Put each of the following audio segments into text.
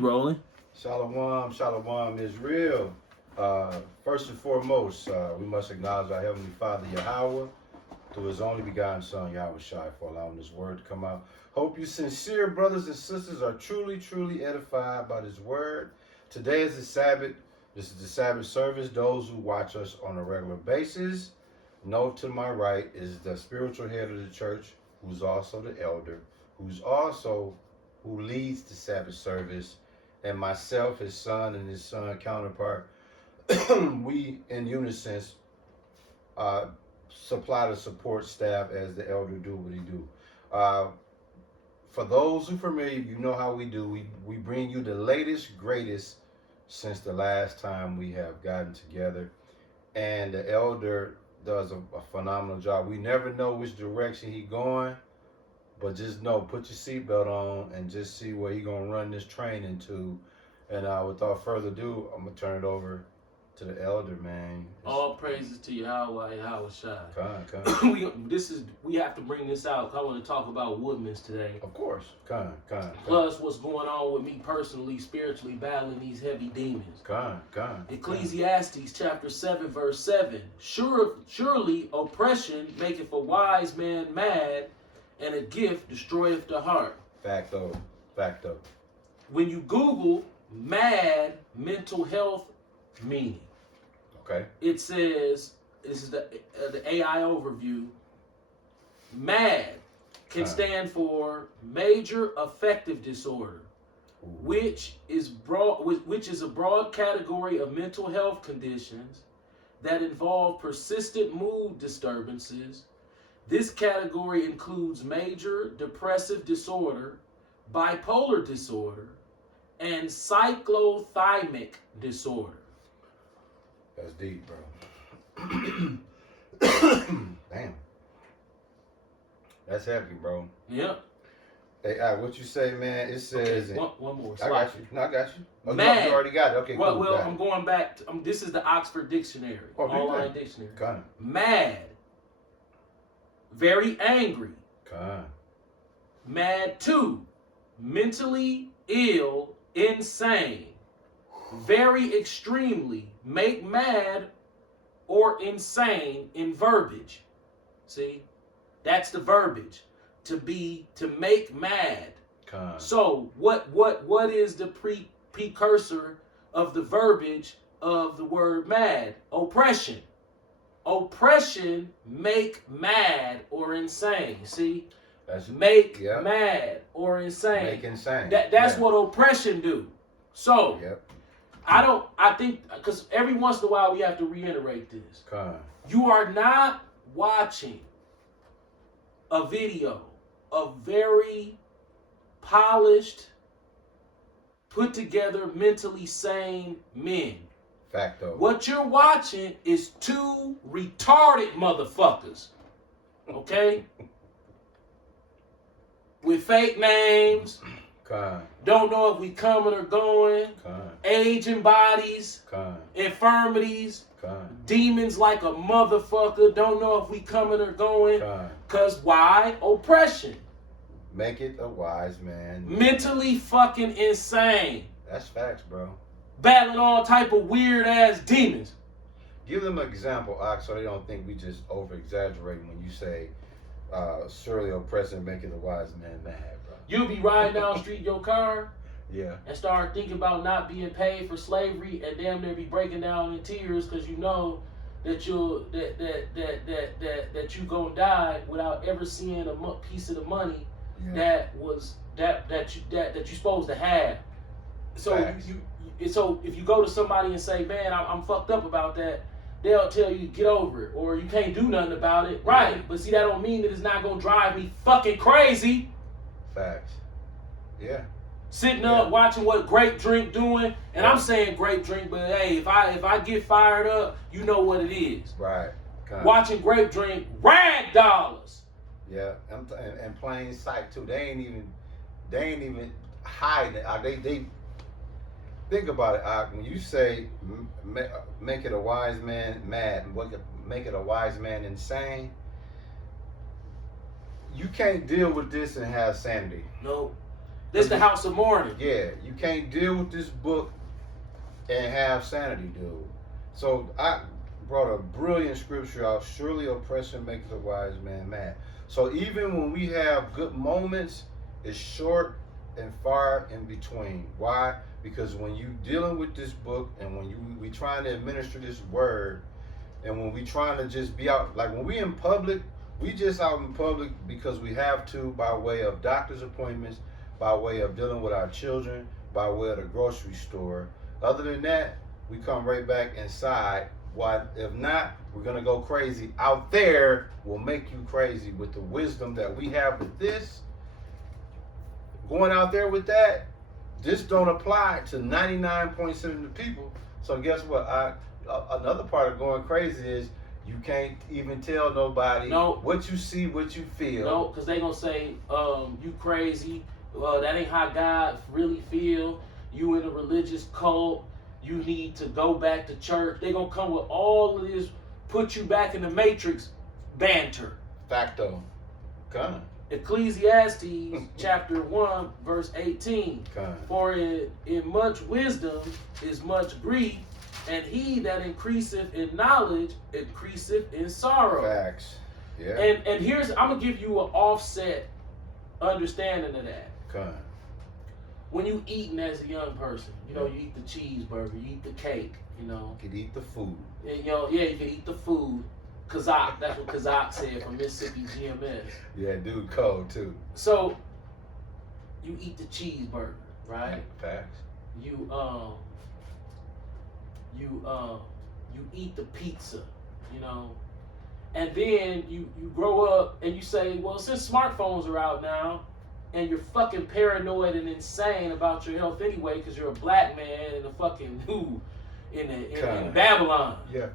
Rolling. Shalom, shalom is real. First and foremost, we must acknowledge our Heavenly Father, Yahweh, through His only begotten Son, Yahweh Shai, for allowing this word to come out. Hope you sincere brothers and sisters are truly edified by this word. Today is the Sabbath. This is the Sabbath service. Those who watch us on a regular basis know to my right is the spiritual head of the church, who's also the elder, who leads the Sabbath service, and myself, his son, and his son counterpart. We, in unison, supply the support staff as the elder do what he do. For those who are familiar, you know how we do. We bring you the latest, greatest since the last time we have gotten together. And the elder does a phenomenal job. We never know which direction he's going, but just know, put your seatbelt on and just see where he's going to run this train into. And without further ado, I'm going to turn it over to the elder, man. All praises to Yahweh and Yahweh Shai. Con. we have to bring this out. I want to talk about Woodman's today. Of course. Con. Plus what's going on with me personally, spiritually battling these heavy demons. Con. Ecclesiastes chapter 7, verse 7. Surely oppression maketh a wise man mad, and a gift destroyeth the heart. Facto. When you Google mad mental health meaning, Okay. it says, this is the AI overview, MAD can stand for major affective disorder, which is a broad category of mental health conditions that involve persistent mood disturbances. This category includes major depressive disorder, bipolar disorder, and cyclothymic disorder. That's deep, bro. Damn. That's heavy, bro. Yep. Hey, what you say, man? It says... Okay, one more. I got you. No, I got you. Oh, Mad. You already got it. Okay, cool. Well, I'm going back. This is the Oxford Dictionary. Online dictionary. Con. Mad. Very angry. Con. Mad too. Mentally ill, insane. Very extremely. Make mad or insane in verbiage. See? That's the verbiage. To make mad. Con. So what is the precursor of the verbiage of the word mad? Oppression. Oppression make mad or insane. See? That's make mad or insane. Make insane. That's what oppression do. So I think because every once in a while we have to reiterate this. Con. You are not watching a video of very polished, put together, mentally sane men. Facto. What you're watching is two retarded motherfuckers. Okay? With fake names. Con. Don't know if we coming or going. Con. Aging bodies. Con. Infirmities. Con. Demons like a motherfucker. Don't know if we coming or going. Con. Cause why? Oppression. Make it a wise man. Mentally fucking insane. That's facts, bro. Battling all type of weird ass demons. Give them an example, Ox, so they don't think we just over exaggerating when you say surely oppressing making a wise man mad, bro. You'll be riding down the street in your car Yeah. and start thinking about not being paid for slavery and damn near be breaking down in tears because you know that you gonna die without ever seeing a piece of the money that you supposed to have. So so if you go to somebody and say, man, I'm fucked up about that, they'll tell you to get over it or you can't do nothing about it. Right. But see, that don't mean that it's not gonna drive me fucking crazy. Facts. Yeah. Sitting up watching what Grape Drink doing, and I'm saying Grape Drink, but hey, if I get fired up, you know what it is. Right. Watching Grape Drink, rag dollars. Yeah, and plain sight too. They ain't even hiding it. They think about it. When you say make it a wise man mad, make it a wise man insane, you can't deal with this and have sanity. No. This the house of mourning. Yeah, you can't deal with this book and have sanity, dude. So I brought a brilliant scripture out. Surely oppression makes a wise man mad. So even when we have good moments, it's short and far in between. Why? Because when you dealing with this book and when we trying to administer this word, and when we trying to just be out, like when we in public, we just out in public because we have to, by way of doctor's appointments, by way of dealing with our children, by way of the grocery store. Other than that, we come right back inside. Why? If not, we're gonna go crazy. Out there will make you crazy with the wisdom that we have with this. Going out there with that, this don't apply to 99.7% of the people. So guess what? Another part of going crazy is you can't even tell nobody what you see, what you feel. No, because they gonna say, you crazy. That ain't how God really feel. You in a religious cult. You need to go back to church. They gonna come with all of this, put you back in the matrix banter. Facto. Come. Ecclesiastes chapter 1 verse 18. For in much wisdom is much grief, and he that increaseth in knowledge increaseth in sorrow. Facts. Yeah. And here's, I'm gonna give you an offset understanding of that. Come. When you eating as a young person, you know, you eat the cheeseburger, you eat the cake, you know. You can eat the food. And, you know, yeah, you can eat the food. Kazak, that's what Kazak said from Mississippi GMS. Yeah, dude, cold too. So you eat the cheeseburger, right? Facts. You eat the pizza, you know. And then you grow up and you say, well, since smartphones are out now, and you're fucking paranoid and insane about your health anyway, because you're a black man in a fucking in Babylon. Yeah.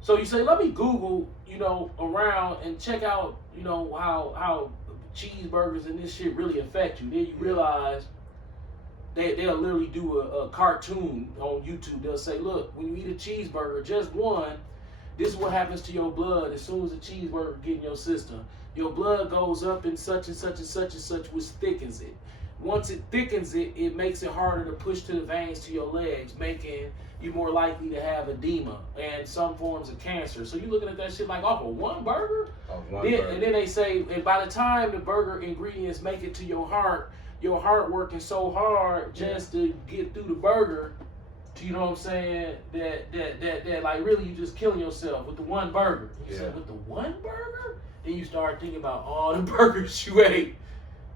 So you say, let me Google, you know, around and check out, you know, how cheeseburgers and this shit really affect you. Then you realize they'll literally do a cartoon on YouTube. They'll say, look, when you eat a cheeseburger, just one, this is what happens to your blood as soon as the cheeseburger get in your system. Your blood goes up in such and such and such and such, which thickens it. Once it thickens it, it makes it harder to push to the veins to your legs, making you more likely to have edema and some forms of cancer. So you're looking at that shit like off of one burger? Burger. And then they say, and by the time the burger ingredients make it to your heart working so hard just to get through the burger, you know what I'm saying, that like really you just killing yourself with the one burger. You said, with the one burger? Then you start thinking about all the burgers you ate.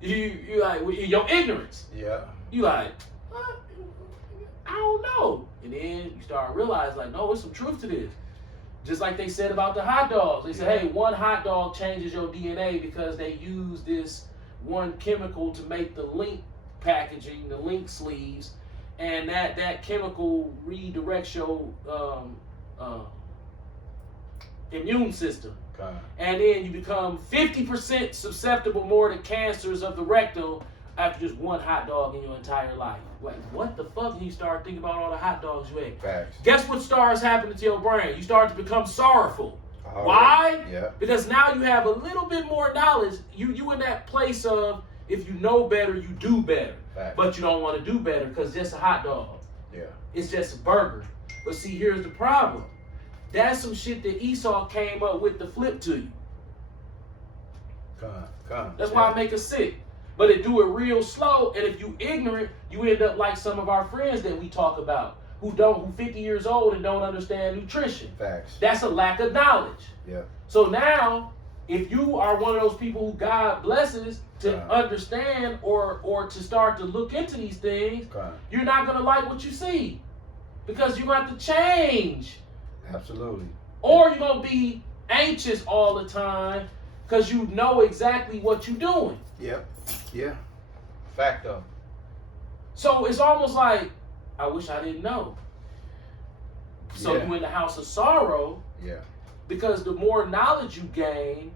You like, your ignorance. Yeah. You like, I don't know. And then you start realizing, like, no, there's some truth to this. Just like they said about the hot dogs. They said, hey, one hot dog changes your DNA because they use this one chemical to make the link packaging, the link sleeves, and that chemical redirects your immune system. Okay. And then you become 50% susceptible more to cancers of the rectal after just one hot dog in your entire life. Like, what the fuck? And you start thinking about all the hot dogs you ate. Facts. Guess what starts happening to your brain? You start to become sorrowful. Oh, why? Yeah. Because now you have a little bit more knowledge. You in that place of, if you know better, you do better. Facts. But you don't want to do better because it's just a hot dog. Yeah. It's just a burger. But see, here's the problem. That's some shit that Esau came up with to flip to you. Come. That's why I make us sick. But it do it real slow, and if you ignorant, you end up like some of our friends that we talk about, who 50 years old and don't understand nutrition. Facts. That's a lack of knowledge. Yeah. So now, if you are one of those people who God blesses to understand or to start to look into these things, you're not gonna like what you see. Because you're gonna have to change. Absolutely. Or you're gonna be anxious all the time because you know exactly what you're doing. Yep. Yeah. Facto. So it's almost like, I wish I didn't know. So you in the house of sorrow. Yeah. Because the more knowledge you gain,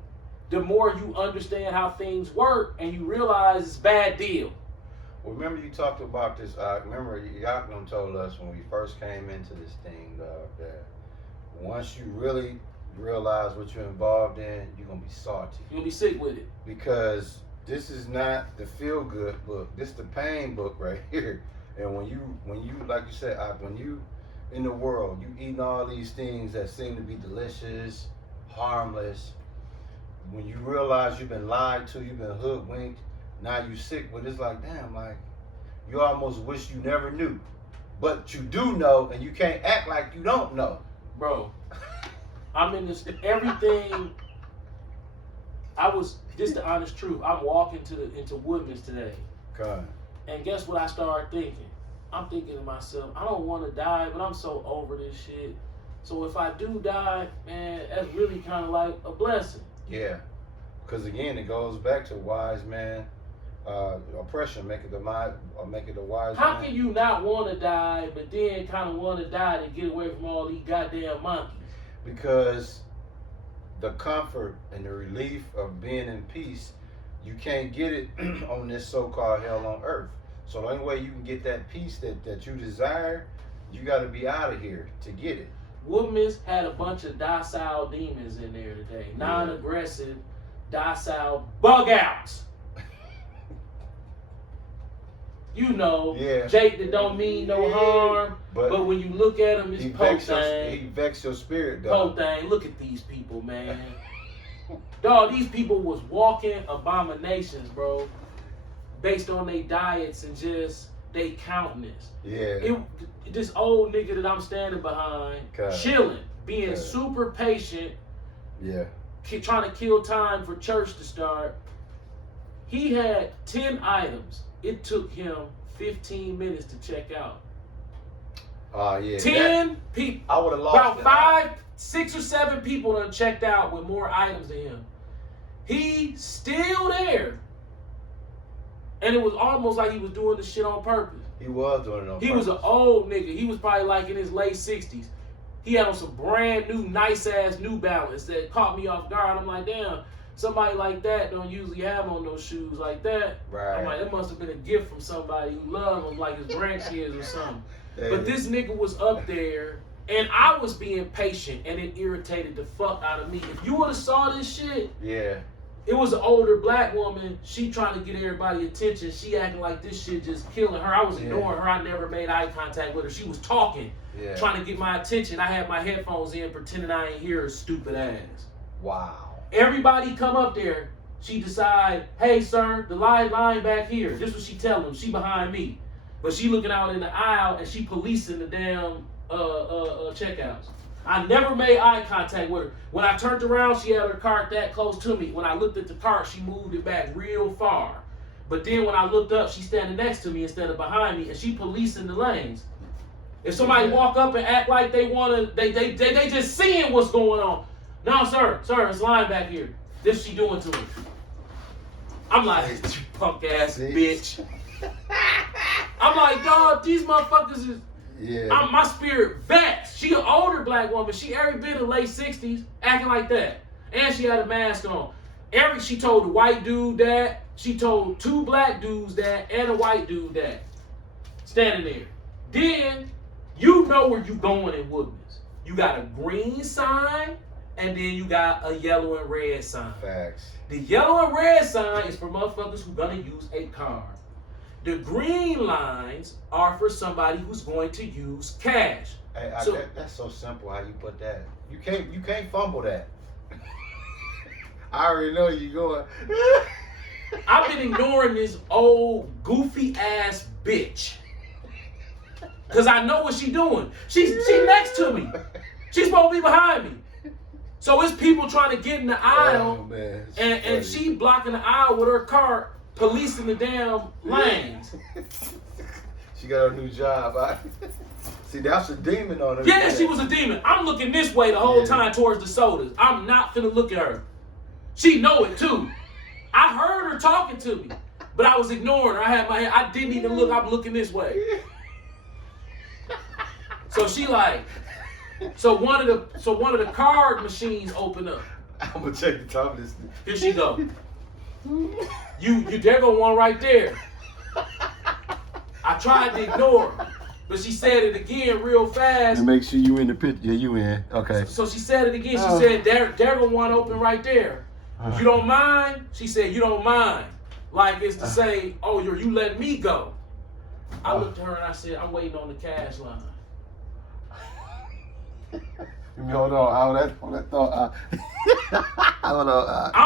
the more you understand how things work, and you realize it's a bad deal. Well, remember you talked about this. Remember Yaakman told us when we first came into this thing that once you really realize what you're involved in, you're gonna be salty. You're gonna be sick with it. Because This is not the feel good book. This the pain book right here. And when you like you said, when you in the world, you eating all these things that seem to be delicious, harmless. When you realize you've been lied to, you've been hoodwinked, now you sick. But it's like, damn, like you almost wish you never knew, but you do know, and you can't act like you don't know, bro. I'm in this everything. I was just the honest truth. I'm walking into Woodman's today, okay. And guess what I started thinking? I'm thinking to myself, I don't want to die, but I'm so over this shit. So if I do die, man, that's really kind of like a blessing. Yeah, because again, it goes back to wise man oppression, make it the wise. How man. can you not want to die, but then kind of want to die to get away from all these goddamn monkeys? Because the comfort and the relief of being in peace, you can't get it on this so-called hell on earth. So the only way you can get that peace that you desire, you got to be out of here to get it. Woodman's had a bunch of docile demons in there today. Non-aggressive, docile bug outs. You know, yeah. Jake that don't mean no harm, but when you look at him, it's poke thing. He vex your spirit, though. Poke thing. Look at these people, man. Dog, these people was walking abominations, bro, based on their diets and just they countenance. Yeah. This old nigga that I'm standing behind, chilling, being super patient. Yeah. Trying to kill time for church to start. He had 10 items. It took him 15 minutes to check out. Yeah. 10 people. I would have lost about 5, 6 or 7 people done checked out with more items than him. He's still there. And it was almost like he was doing this shit on purpose. He was doing it on purpose. He was an old nigga. He was probably like in his late 60s. He had on some brand new, nice ass New Balance that caught me off guard. I'm like, damn, somebody like that don't usually have on those shoes like that. Right. I'm like, that must have been a gift from somebody who loved him, like his grandkids or something. But this nigga was up there, and I was being patient, and it irritated the fuck out of me. If you would have saw this shit, yeah, it was an older black woman. She trying to get everybody attention. She acting like this shit just killing her. I was ignoring her. I never made eye contact with her. She was talking, trying to get my attention. I had my headphones in, pretending I ain't hear her stupid ass. Wow. Everybody come up there. She decide, hey sir, the line back here. This what she tell them. She behind me, but she looking out in the aisle and she policing the damn checkouts. I never made eye contact with her. When I turned around, she had her cart that close to me. When I looked at the cart, she moved it back real far. But then when I looked up, she's standing next to me instead of behind me, and she policing the lanes. If somebody walk up and act like they wanna, they just seeing what's going on. No, sir, it's line back here. This she doing to me. I'm like, you punk ass bitch. I'm like, dog, these motherfuckers is. Yeah. My spirit vexed. She an older black woman. She every bit in late 60s, acting like that. And she had a mask on. She told the white dude that. She told 2 black dudes that and a white dude that. Standing there. Then, you know where you going in Woodman's. You got a green sign, and then you got a yellow and red sign. Facts. The yellow and red sign is for motherfuckers who gonna use a card. The green lines are for somebody who's going to use cash. Hey, that's so simple how you put that. You can't fumble that. I already know you going. I've been ignoring this old goofy ass bitch. Cause I know what she doing. She next to me. She's supposed to be behind me. So it's people trying to get in the aisle, and she blocking the aisle with her cart. Policing the damn lanes. She got her new job. See, that's a demon on her. Yeah, she was a demon. I'm looking this way the whole time towards the sodas. I'm not finna look at her. She know it too. I heard her talking to me, but I was ignoring her. I had my head. I didn't even look. I'm looking this way. So she like. So one of the card machines open up. I'm gonna check the top of this. Here she go. There go one right there. I tried to ignore her, but she said it again real fast. And make sure you in the picture. Yeah, you in. Okay. So she said it again. She said, there go one open right there. You don't mind? She said, you don't mind. Like it's to say, oh, you let me go. I looked at her and I said, I'm waiting on the cash line. Hold on, hold that thought. Hold on.